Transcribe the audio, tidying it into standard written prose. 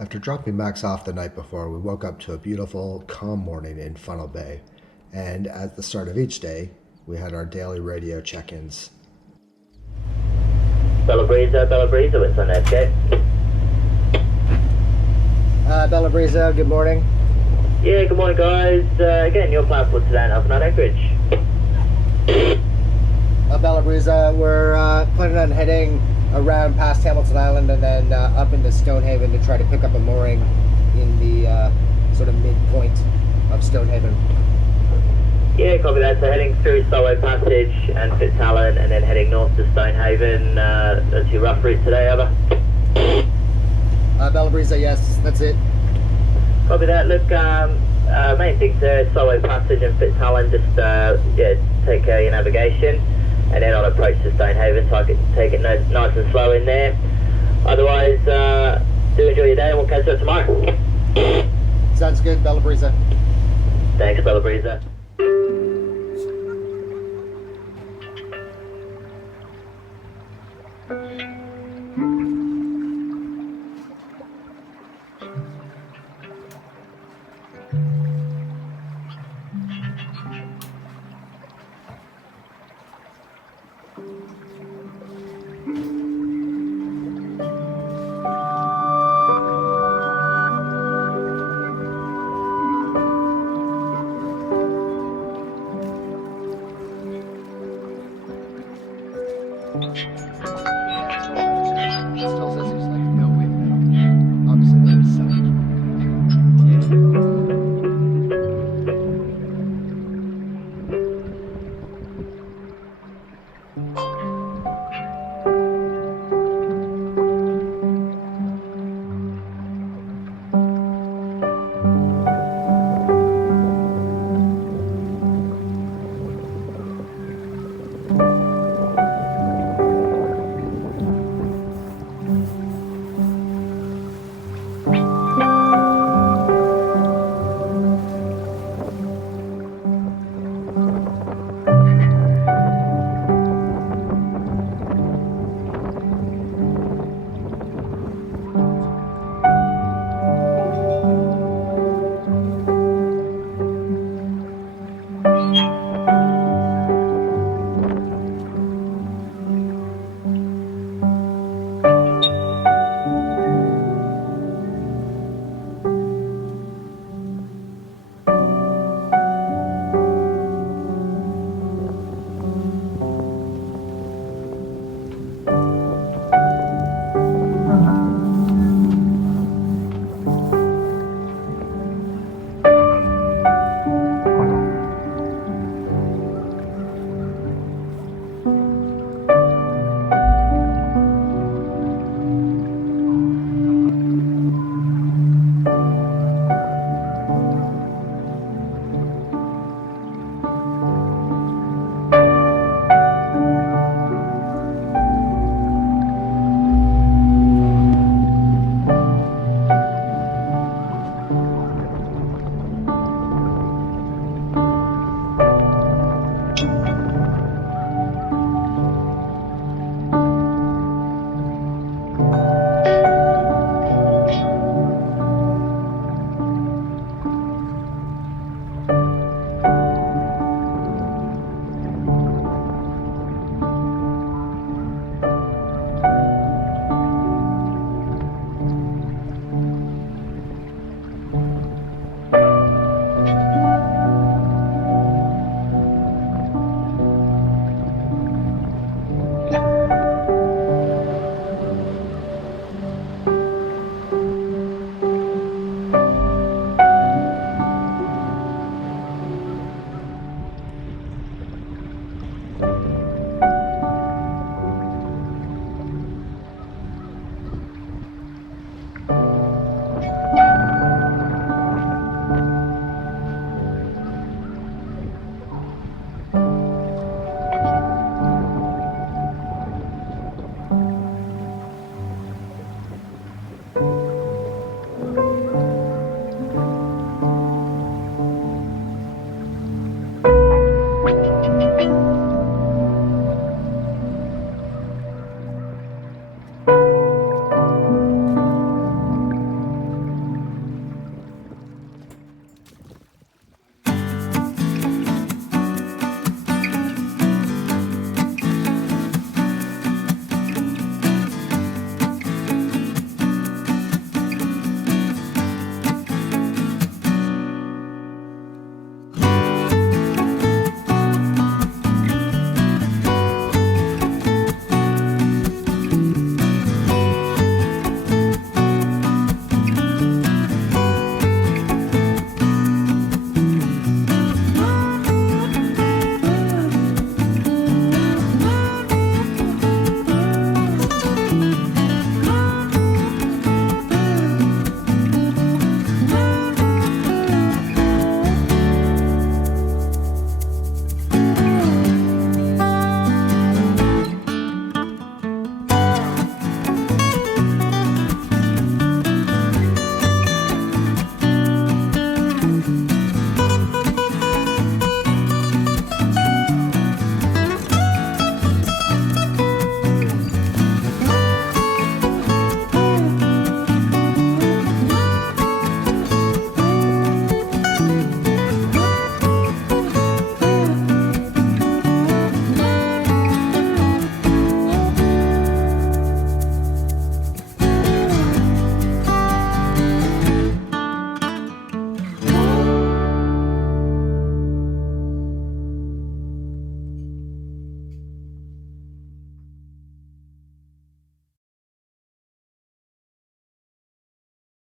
After dropping Max off the night before, we woke up to a beautiful, calm morning in Funnel Bay, and at the start of each day, we had our daily radio check-ins. Bella Breeza, Whitsunday, okay? Bella Breeza, good morning. Yeah, good morning guys. Again, your plan for today in Alpha Anchorage. Bella Breeza, we're planning on heading around past Hamilton Island and then up into Stonehaven to try to pick up a mooring in the sort of midpoint of Stonehaven. Yeah, copy that. So heading through Solway Passage and Fitzallen and then heading north to Stonehaven. That's your rough route today, over. Bella Breeza, yes, that's it. Copy that. Look, main things there, Solway Passage and Fitzallen, just take your navigation and then on approach to Stonehaven, so I can take it nice and slow in there. Otherwise, do enjoy your day and we'll catch up tomorrow. Sounds good, Bella Breeza. Thanks, Bella Breeza.